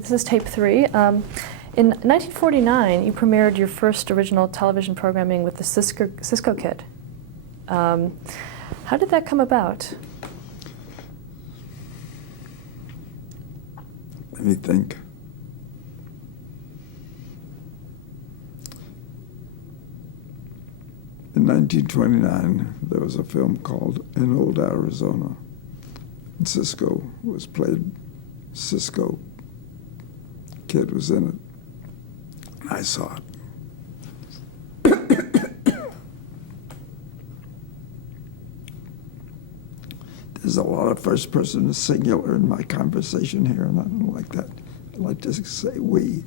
This is tape 3. In 1949, you premiered your first original television programming with the Cisco Kid. How did that come about? Let me think. In 1929, there was a film called In Old Arizona. And Cisco Kid was in it. And I saw it. There's a lot of first person singular in my conversation here, and I don't like that. I like to say we.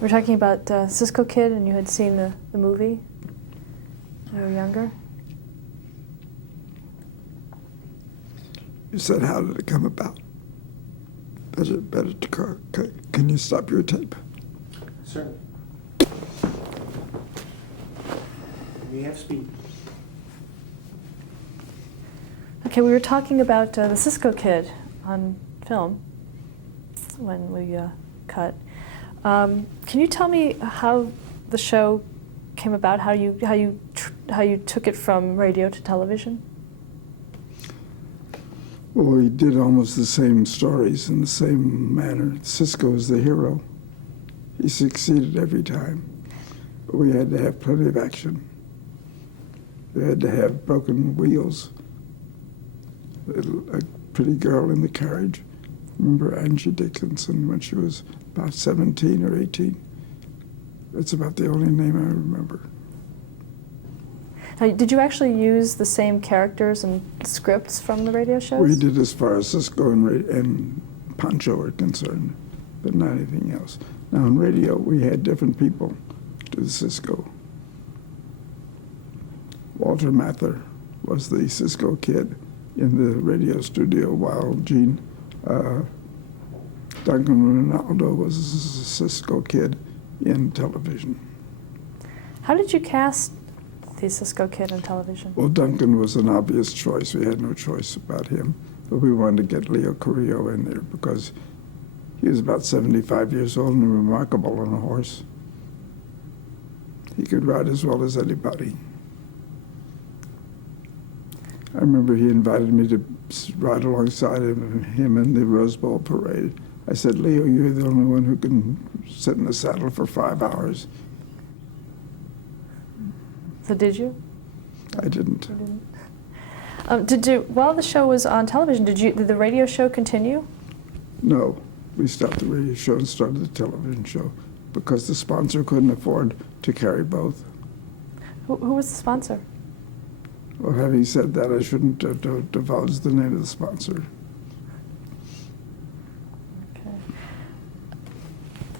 We're talking about Cisco Kid, and you had seen the movie when you were younger? You said, how did it come about? Better to can you stop your tape? Certainly. We have speed. Okay, we were talking about the Cisco Kid on film when we cut. Can you tell me how the show came about? How you took it from radio to television? Well, we did almost the same stories in the same manner. Cisco is the hero. He succeeded every time. But we had to have plenty of action. We had to have broken wheels. A pretty girl in the carriage. Remember Angie Dickinson when she was about 17 or 18? That's about the only name I remember. Now, did you actually use the same characters and scripts from the radio shows? We did as far as Cisco and Pancho were concerned, but not anything else. Now in radio, we had different people do the Cisco. Walter Mather was the Cisco Kid in the radio studio, while Duncan Ronaldo was a Cisco Kid in television. How did you cast the Cisco Kid in television? Well, Duncan was an obvious choice. We had no choice about him. But we wanted to get Leo Carrillo in there because he was about 75 years old and remarkable on a horse. He could ride as well as anybody. I remember he invited me to ride alongside him in the Rose Bowl parade. I said, Leo, you're the only one who can sit in the saddle for 5 hours. So did you? I didn't. You didn't? While the show was on television, did the radio show continue? No, we stopped the radio show and started the television show because the sponsor couldn't afford to carry both. Who was the sponsor? Well, having said that, I shouldn't divulge the name of the sponsor. Okay.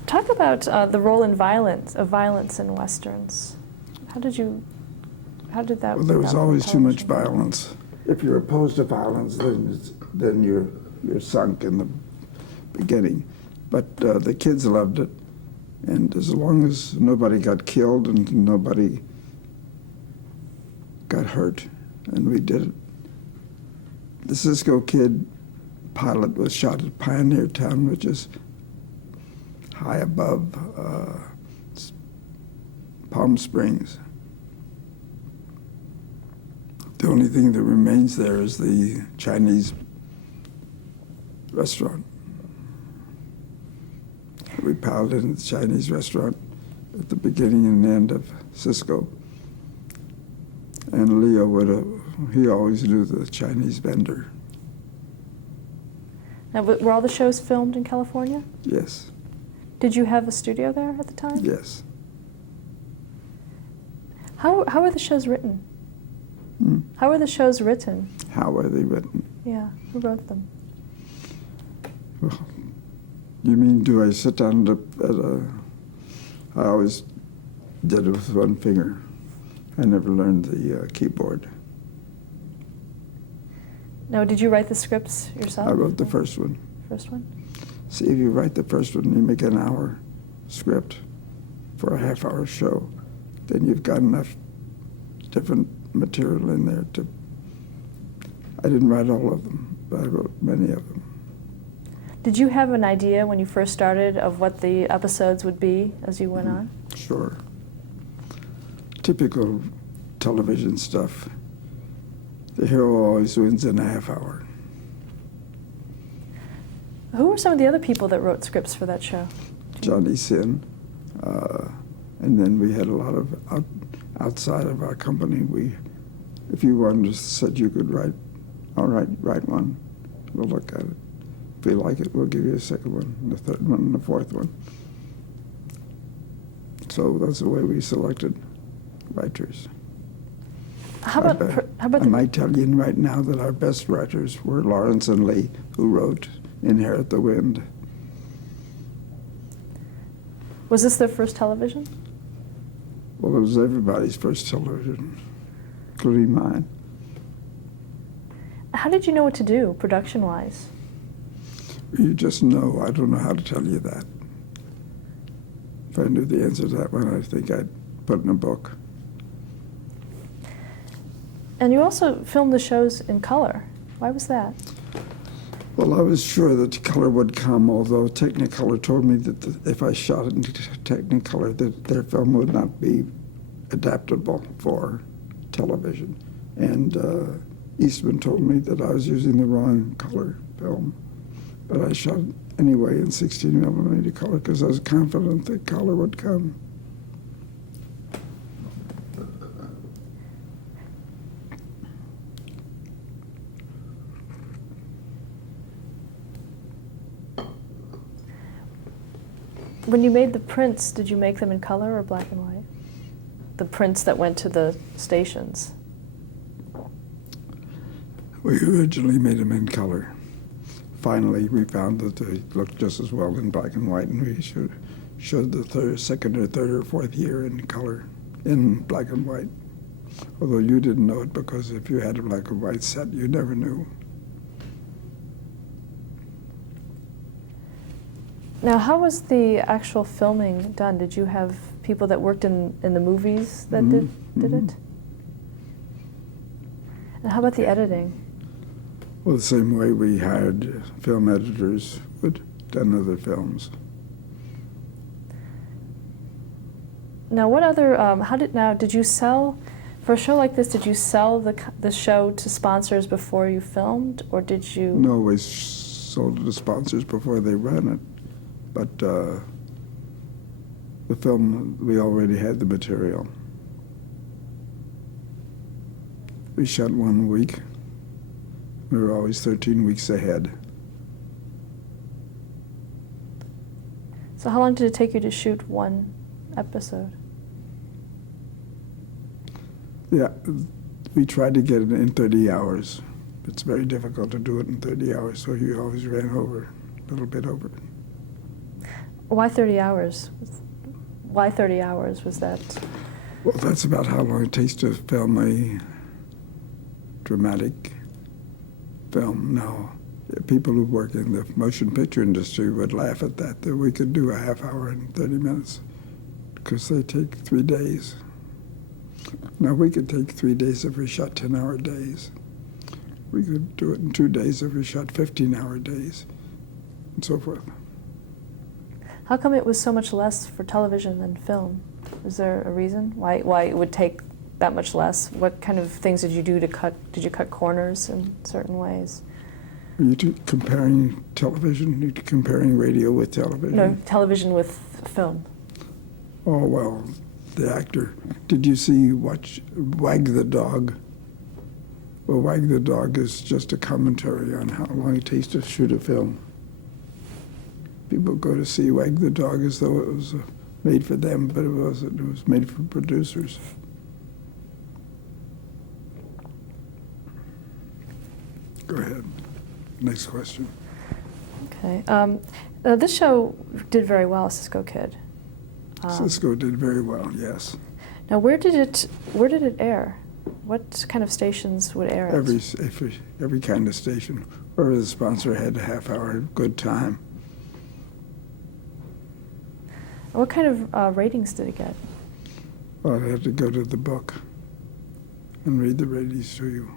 Talk about the role in violence in Westerns. How did that? Well, there was always too much violence. If you're opposed to violence, then you're sunk in the beginning. But the kids loved it, and as long as nobody got killed and nobody got hurt, and we did it. The Cisco Kid pilot was shot at Pioneer Town, which is high above Palm Springs. The only thing that remains there is the Chinese restaurant. We piloted the Chinese restaurant at the beginning and end of Cisco. And Leo he always knew the Chinese vendor. Now, were all the shows filmed in California? Yes. Did you have a studio there at the time? Yes. How are the shows written? How are the shows written? How are they written? Yeah, who wrote them? Well, you mean, do I sit down I always did it with one finger. I never learned the keyboard. Now, did you write the scripts yourself? I wrote the first one. First one? See, if you write the first one, you make an hour script for a half-hour show, then you've got enough different material in there to... I didn't write all of them, but I wrote many of them. Did you have an idea when you first started of what the episodes would be as you went on? Sure. Typical television stuff. The hero always wins in a half hour. Who were some of the other people that wrote scripts for that show? Johnny Sin. And then we had a lot of outside of our company. If you wanted to said you could write, all right, write one. We'll look at it. If we like it, we'll give you a second one, and the third one, and the fourth one. So that's the way we selected writers. How about I might tell you right now that our best writers were Lawrence and Lee, who wrote Inherit the Wind. Was this their first television? Well, it was everybody's first television, including mine. How did you know what to do, production-wise? You just know. I don't know how to tell you that. If I knew the answer to that one, I think I'd put in a book. And you also filmed the shows in color. Why was that? Well, I was sure that color would come, although Technicolor told me that if I shot it in Technicolor, that their film would not be adaptable for television. And Eastman told me that I was using the wrong color film. But I shot it anyway in 16mm color because I was confident that color would come. When you made the prints, did you make them in color or black and white? The prints that went to the stations. We originally made them in color. Finally, we found that they looked just as well in black and white, and we showed the second or third or fourth year in color, in black and white. Although you didn't know it, because if you had a black and white set, you never knew. Now, how was the actual filming done? Did you have people that worked in the movies that did it? And how about the editing? Well, the same way we hired film editors would done other films. Now, what other, did you sell, for a show like this, did you sell the show to sponsors before you filmed, or did you? No, we sold it to sponsors before they ran it. But the film, we already had the material. We shot 1 week. We were always 13 weeks ahead. So how long did it take you to shoot one episode? Yeah, we tried to get it in 30 hours. It's very difficult to do it in 30 hours, so you always ran over, a little bit over. Why 30 hours? Why 30 hours was that? Well, that's about how long it takes to film a dramatic film. Now, people who work in the motion picture industry would laugh at that we could do a half hour in 30 minutes, because they take 3 days. Now, we could take 3 days if we shot 10-hour days. We could do it in 2 days if we shot 15-hour days, and so forth. How come it was so much less for television than film? Is there a reason why it would take that much less? What kind of things did you do to cut? Did you cut corners in certain ways? Are you comparing television? Are you comparing radio with television? No, television with film. Oh, well, the actor. Did you watch Wag the Dog? Well, Wag the Dog is just a commentary on how long it takes to shoot a film. People go to see Wag the Dog as though it was made for them, but it wasn't. It was made for producers. Go ahead. Next question. Okay. This show did very well, Cisco Kid. Cisco did very well, yes. Now, where did it air? What kind of stations would air it? Every kind of station. Wherever the sponsor had a half-hour good time. What kind of ratings did it get? Well, I'd have to go to the book and read the ratings to you.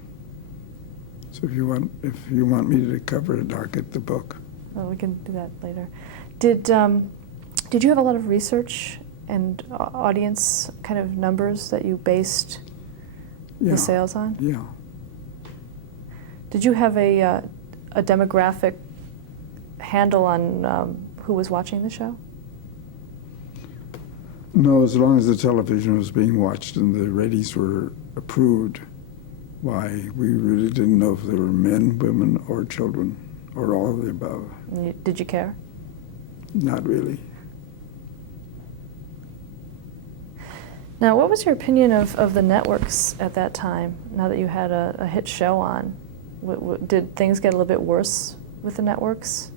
So if you want me to cover it, I'll get the book. Well, we can do that later. Did you have a lot of research and audience kind of numbers that you based the sales on? Yeah. Did you have a demographic handle on who was watching the show? No, as long as the television was being watched and the ratings were approved, why, we really didn't know if they were men, women, or children, or all of the above. Did you care? Not really. Now, what was your opinion of the networks at that time, now that you had a hit show on? Did things get a little bit worse with the networks?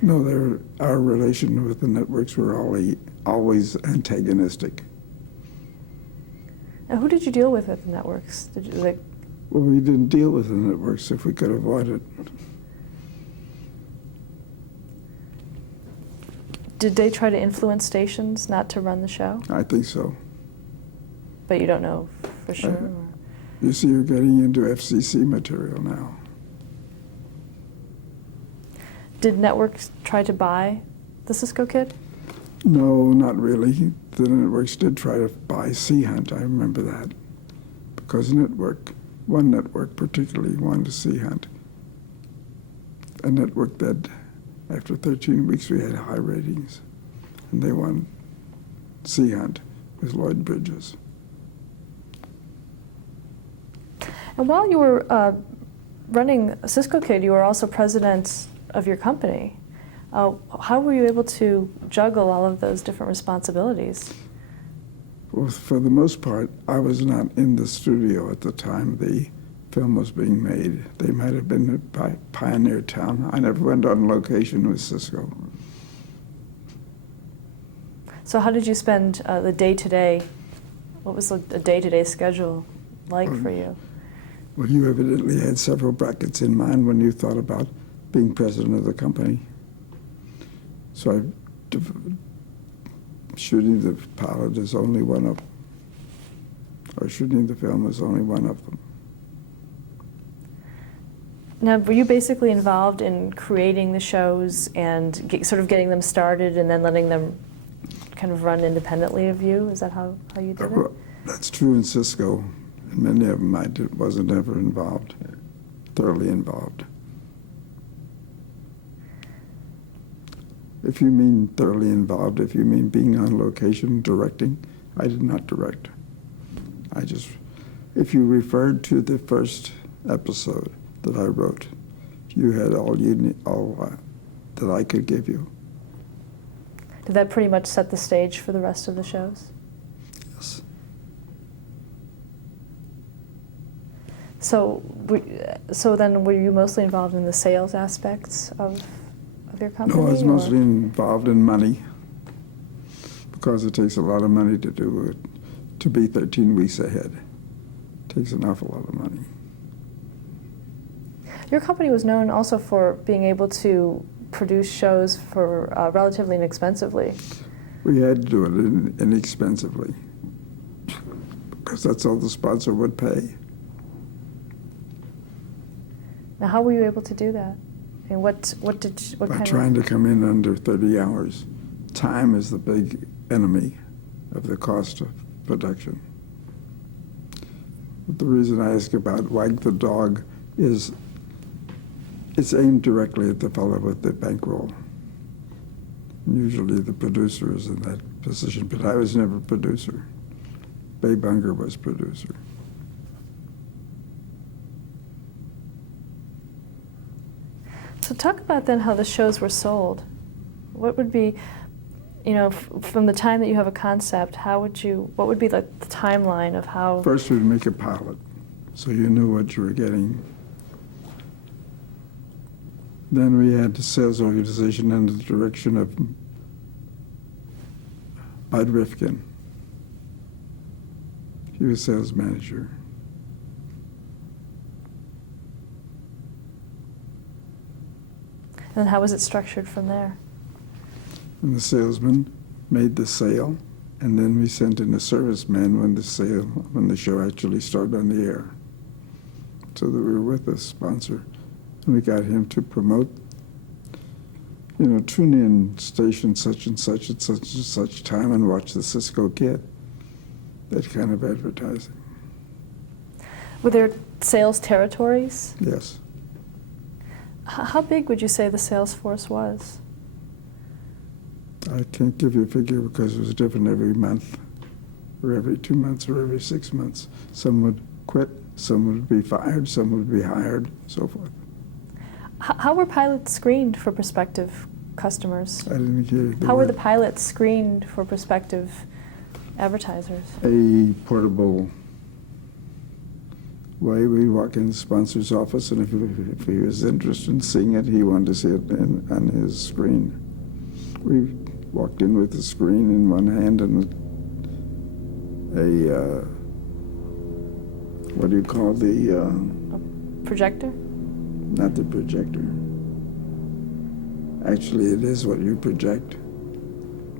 No, our relation with the networks were always antagonistic. Now, who did you deal with at the networks? Did you, Well, we didn't deal with the networks if we could avoid it. Did they try to influence stations not to run the show? I think so. But you don't know for sure? Or? You see, you're getting into FCC material now. Did networks try to buy the Cisco Kid? No, not really. The networks did try to buy Sea Hunt. I remember that. Because one network particularly wanted to Sea Hunt. A network that, after 13 weeks, we had high ratings. And they won Sea Hunt with Lloyd Bridges. And while you were running Cisco Kid, you were also president of your company. How were you able to juggle all of those different responsibilities? Well, for the most part, I was not in the studio at the time the film was being made. They might have been at Pioneer Town. I never went on location with Cisco. So how did you spend the day-to-day? What was a day-to-day schedule like for you? Well, you evidently had several brackets in mind when you thought about being president of the company. So shooting the pilot is only one of them, or shooting the film is only one of them. Now, were you basically involved in creating the shows and sort of getting them started and then letting them kind of run independently of you? Is that how you did it? That's true in Cisco. In many of them, wasn't ever involved, thoroughly involved. If you mean thoroughly involved, if you mean being on location directing, I did not direct. If you referred to the first episode that I wrote, you had all that I could give you. Did that pretty much set the stage for the rest of the shows? Yes. So then were you mostly involved in the sales aspects of your company? No, I was mostly involved in money, because it takes a lot of money to do it, to be 13 weeks ahead. It takes an awful lot of money. Your company was known also for being able to produce shows for relatively inexpensively. We had to do it inexpensively, because that's all the sponsor would pay. Now, how were you able to do that? And what By kind trying to come in under 30 hours. Time is the big enemy of the cost of production. But the reason I ask about Wag the Dog is it's aimed directly at the fellow with the bankroll. Usually the producer is in that position, but I was never producer. Babe Unger was producer. So talk about then how the shows were sold. What would be, from the time that you have a concept, what would be the timeline of how? First we'd make a pilot, so you knew what you were getting. Then we had the sales organization under the direction of Bud Rifkin. He was sales manager. And how was it structured from there? And the salesman made the sale, and then we sent in a serviceman when the show actually started on the air, so that we were with the sponsor. And we got him to promote, tune in station such and such at such and such time and watch the Cisco Kid. That kind of advertising. Were there sales territories? Yes. How big would you say the sales force was? I can't give you a figure because it was different every month, or every 2 months, or every 6 months. Some would quit, some would be fired, some would be hired, so forth. How were pilots screened for prospective customers? I didn't hear. How were the pilots screened for prospective advertisers? A portable way. We'd walk in the sponsor's office, and if he was interested in seeing it, he wanted to see it on his screen. We walked in with the screen in one hand and a what do you call A projector? not the projector. Actually, it is what you project,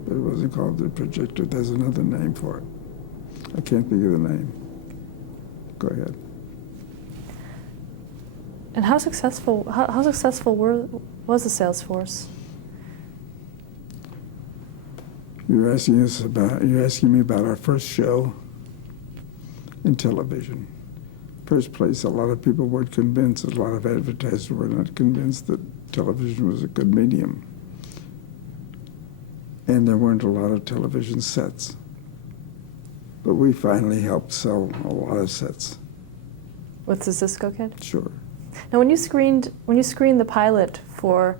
but it wasn't called the projector. There's another name for it. I can't think of the name. Go ahead. And how successful was the sales force? You're asking me about our first show in television. First place, a lot of people weren't convinced, a lot of advertisers were not convinced that television was a good medium. And there weren't a lot of television sets. But we finally helped sell a lot of sets. With the Cisco Kid? Sure. Now, when you screened the pilot for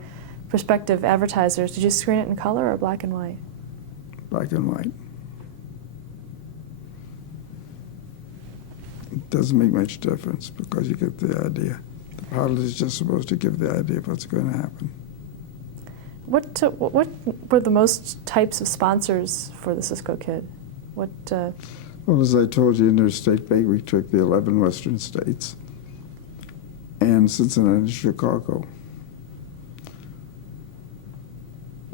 prospective advertisers, did you screen it in color or black and white? Black and white. It doesn't make much difference because you get the idea. The pilot is just supposed to give the idea of what's going to happen. What were the most types of sponsors for the Cisco Kid? Well, as I told you, Interstate Bank, we took the 11 western states and Cincinnati and Chicago.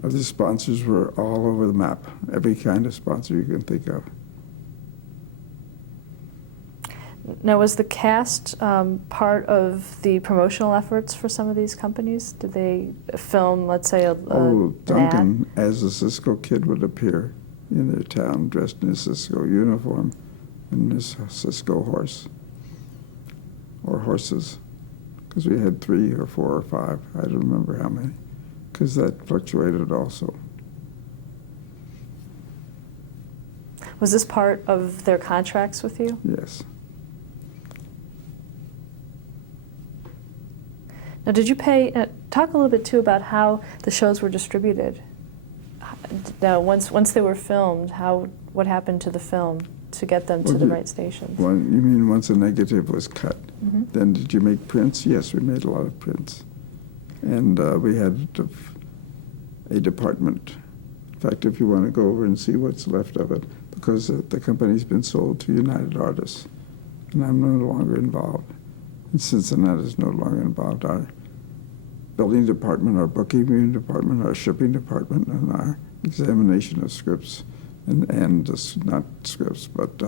Other sponsors were all over the map, every kind of sponsor you can think of. Now, was the cast part of the promotional efforts for some of these companies? Did they film, let's say, an Duncan, ad? as a Cisco Kid, would appear in their town dressed in a Cisco uniform and his Cisco horse, or horses, because we had 3 or 4 or 5. I don't remember how many, because that fluctuated also. Was this part of their contracts with you? Yes. Now, did you pay? Talk a little bit too about how the shows were distributed. Now, once they were filmed, what happened to the film to get them to the right stations? You mean once a negative was cut? Mm-hmm. Then did you make prints? Yes, we made a lot of prints, and we had a department. In fact, if you want to go over and see what's left of it, because the company's been sold to United Artists, and I'm no longer involved. And Cincinnati is no longer involved. Our building department, our bookkeeping department, our shipping department, and our examination of scripts, and just not scripts, but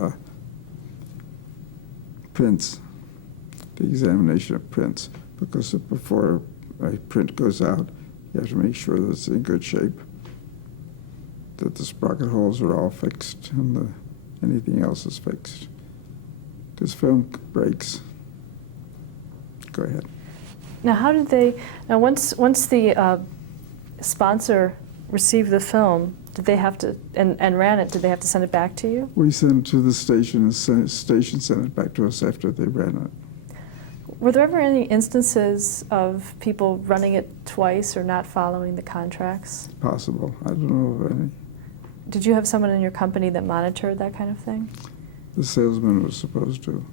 prints, the examination of prints, because before a print goes out, you have to make sure that it's in good shape, that the sprocket holes are all fixed, and anything else is fixed, because film breaks. Go ahead. Now, how did they? Now, once the sponsor received the film, did they have to and ran it? Did they have to send it back to you? We sent it to the station, and the station sent it back to us after they ran it. Were there ever any instances of people running it twice or not following the contracts? Possible. I don't know of any. Did you have someone in your company that monitored that kind of thing? The salesman was supposed to.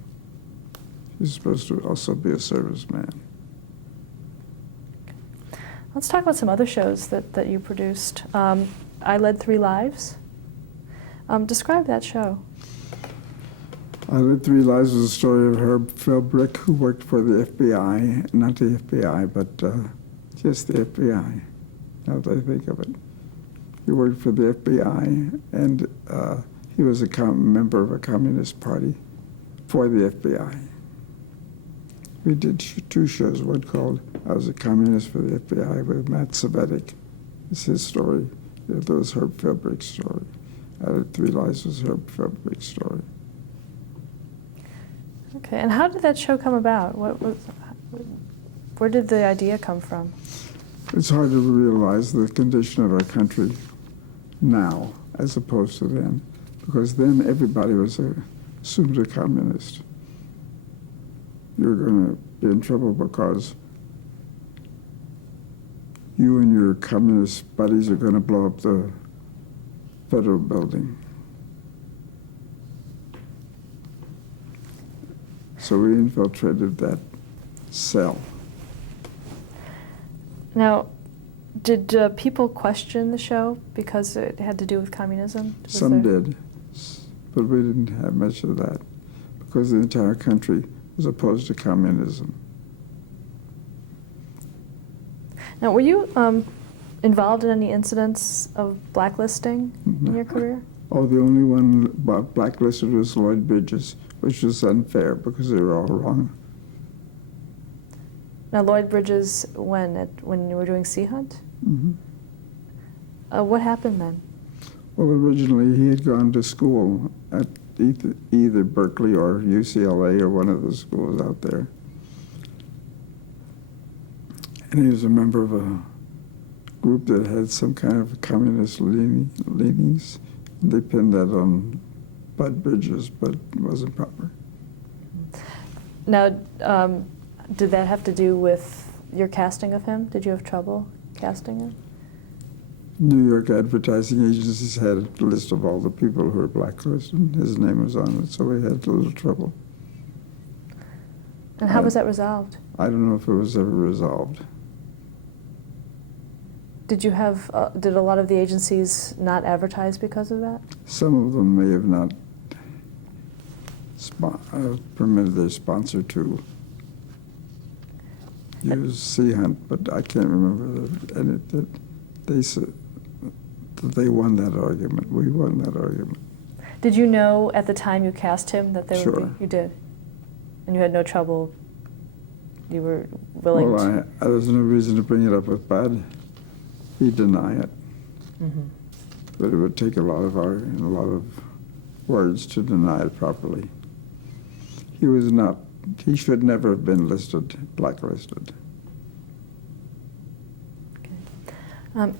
He's supposed to also be a serviceman. Let's talk about some other shows that you produced. I Led 3 Lives. Describe that show. I Lived Three Lives was a story of Herb Philbrick, who worked for the FBI, not the FBI, but just the FBI, now that I think of it. He worked for the FBI, and he was a member of a Communist Party for the FBI. We did two shows, one called I Was a Communist for the FBI with Matt Savetic. It's his story. The other was Herb Philbrick's story. I Lived Three Lives was Herb Philbrick's story. Okay, and how did that show come about? Where did the idea come from? It's hard to realize the condition of our country now as opposed to then, because then everybody was assumed a communist. You're going to be in trouble because you and your communist buddies are going to blow up the federal building. So we infiltrated that cell. Now, did people question the show because it had to do with communism? Some did, but we didn't have much of that because the entire country was opposed to communism. Now, were you involved in any incidents of blacklisting in your career? Oh, the only one blacklisted was Lloyd Bridges, which was unfair because they were all wrong. Now, Lloyd Bridges, when you were doing Sea Hunt? Mm-hmm. What happened then? Well, originally he had gone to school at either Berkeley or UCLA or one of the schools out there. And he was a member of a group that had some kind of communist leanings. They pinned that on Bud Bridges, but it wasn't proper. Now, did that have to do with your casting of him? Did you have trouble casting him? New York advertising agencies had a list of all the people who were blacklisted, and his name was on it, so we had a little trouble. And how was that resolved? I don't know if it was ever resolved. Did you have, did a lot of the agencies not advertise because of that? Some of them may have not permitted their sponsor to use Sea Hunt, but I can't remember that they said that they won that argument. We won that argument. Did you know at the time you cast him that there would be? You did? And you had no trouble? You were willing to? Well, there's no reason to bring it up with Bud. He'd deny it. Mm-hmm. But it would take a lot of words to deny it properly. He should never have been blacklisted. Okay.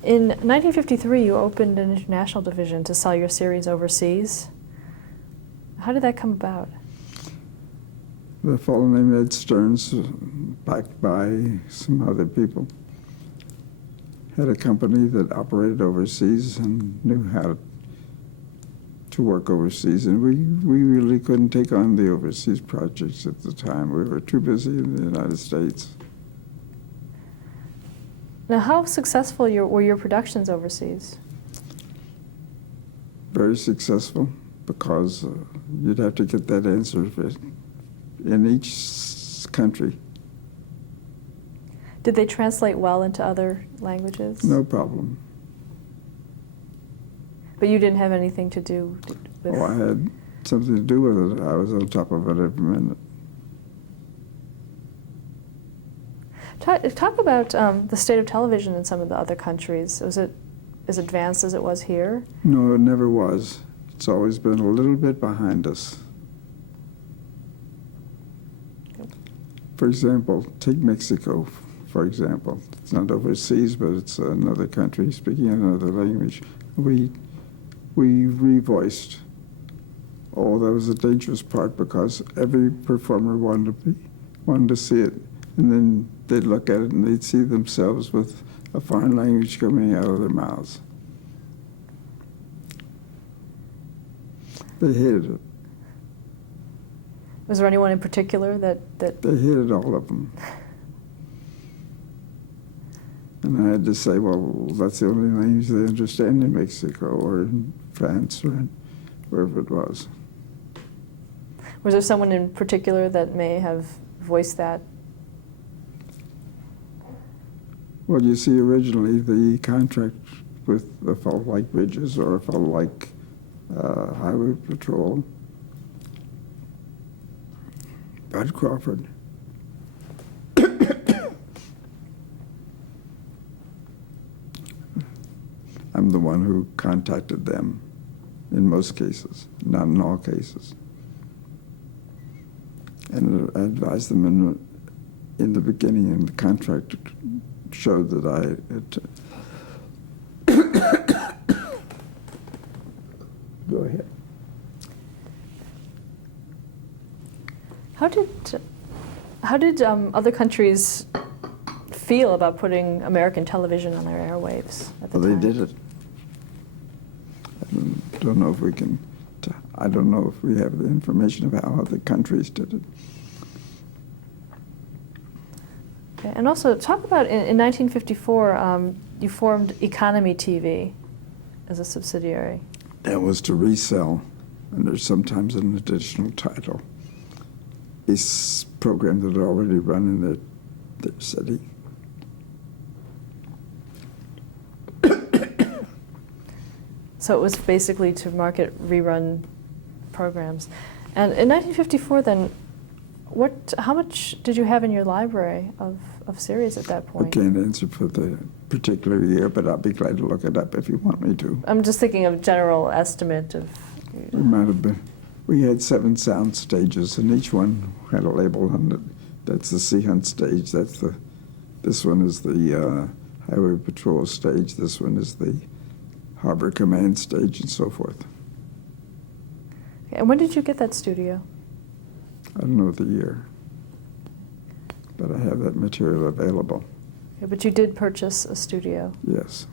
In 1953, you opened an international division to sell your series overseas. How did that come about? The fellow named Ed Stearns, backed by some other people, had a company that operated overseas and knew how to work overseas, and we really couldn't take on the overseas projects at the time. We were too busy in the United States. Now, how successful were your productions overseas? Very successful, because you'd have to get that answer in each country. Did they translate well into other languages? No problem. But you didn't have anything to do with... Oh, I had something to do with it. I was on top of it every minute. Talk about the state of television in some of the other countries. Was it as advanced as it was here? No, it never was. It's always been a little bit behind us. For example, take Mexico, for example. It's not overseas, but it's another country speaking another language. We revoiced. Oh, that was the dangerous part, because every performer wanted to see it, and then they'd look at it and they'd see themselves with a foreign language coming out of their mouths. They hated it. Was there anyone in particular that... They hated all of them. And I had to say, well, that's the only language they understand in Mexico or in France or in wherever it was. Was there someone in particular that may have voiced that? Well, you see, originally the contract with a fellow like Bridges or a fellow like Highway Patrol, Bud Crawford, I'm the one who contacted them in most cases, not in all cases. And I advised them in the beginning, and the contract showed that I had Go ahead. How did other countries feel about putting American television on their airwaves at the Well, time? they did it. I don't know if we can. I don't know if we have the information about how other countries did it. Okay. And also, talk about in 1954, you formed Economy TV as a subsidiary. That was to resell, and there's sometimes an additional title, a program that had already run in their city. So it was basically to market rerun programs. And in 1954, then, how much did you have in your library of series at that point? I can't answer for the particular year, but I'll be glad to look it up if you want me to. I'm just thinking of general estimate of. It might have been. We had 7 sound stages, and each one had a label on it. That's the Sea Hunt stage. This one is the Highway Patrol stage. This one is the Harbor Command stage, and so forth. Okay, and when did you get that studio? I don't know the year, but I have that material available. Okay, but you did purchase a studio. Yes.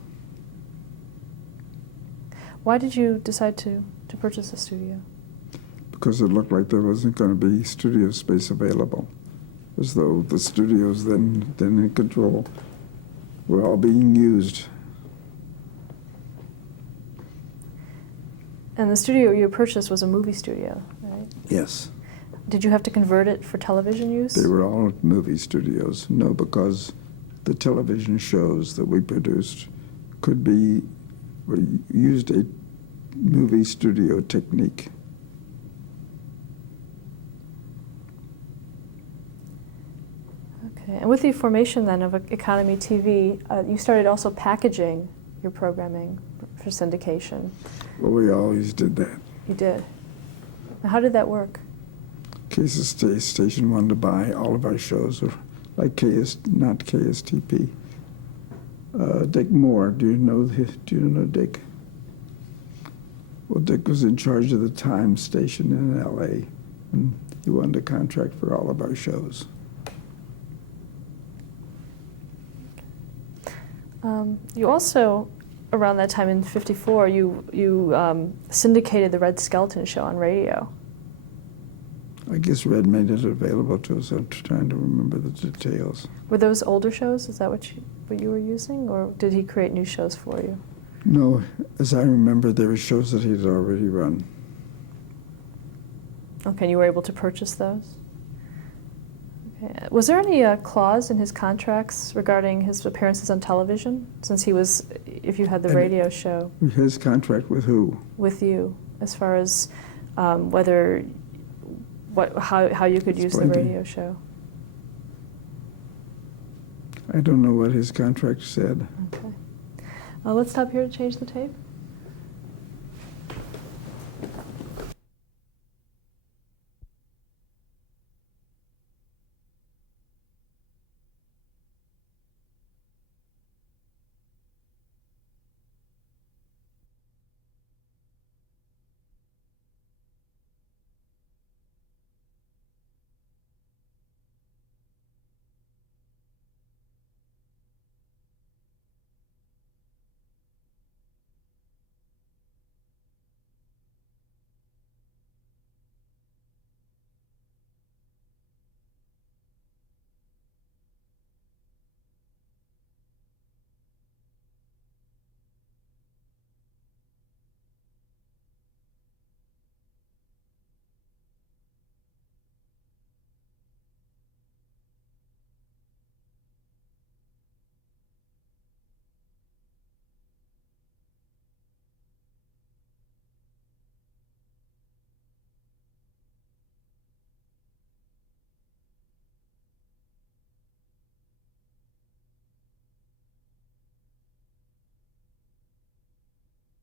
Why did you decide to purchase a studio? Because it looked like there wasn't going to be studio space available, as though the studios then in control were all being used. And the studio you purchased was a movie studio, right? Yes. Did you have to convert it for television use? They were all movie studios. No, because the television shows that we produced we used a movie studio technique. Okay, and with the formation then of Economy TV, you started also packaging your programming for syndication. Well, we always did that. You did. Now, how did that work? KST station wanted to buy all of our shows, or like not KSTP. Dick Moore, do you know Dick? Well, Dick was in charge of the Time station in L.A., and he wanted a contract for all of our shows. You also, around that time in '54, you syndicated the Red Skelton Show on radio. I guess Red made it available to us. I'm trying to remember the details. Were those older shows? Is that what you were using, or did he create new shows for you? No, as I remember, there were shows that he had already run. Okay, and you were able to purchase those? Okay. Was there any clause in his contracts regarding his appearances on television, since he was, if you had the radio show? His contract with who? With you, as far as how you could use the Plenty. radio show? I don't know what his contract said. Okay. Let's stop here to change the tape.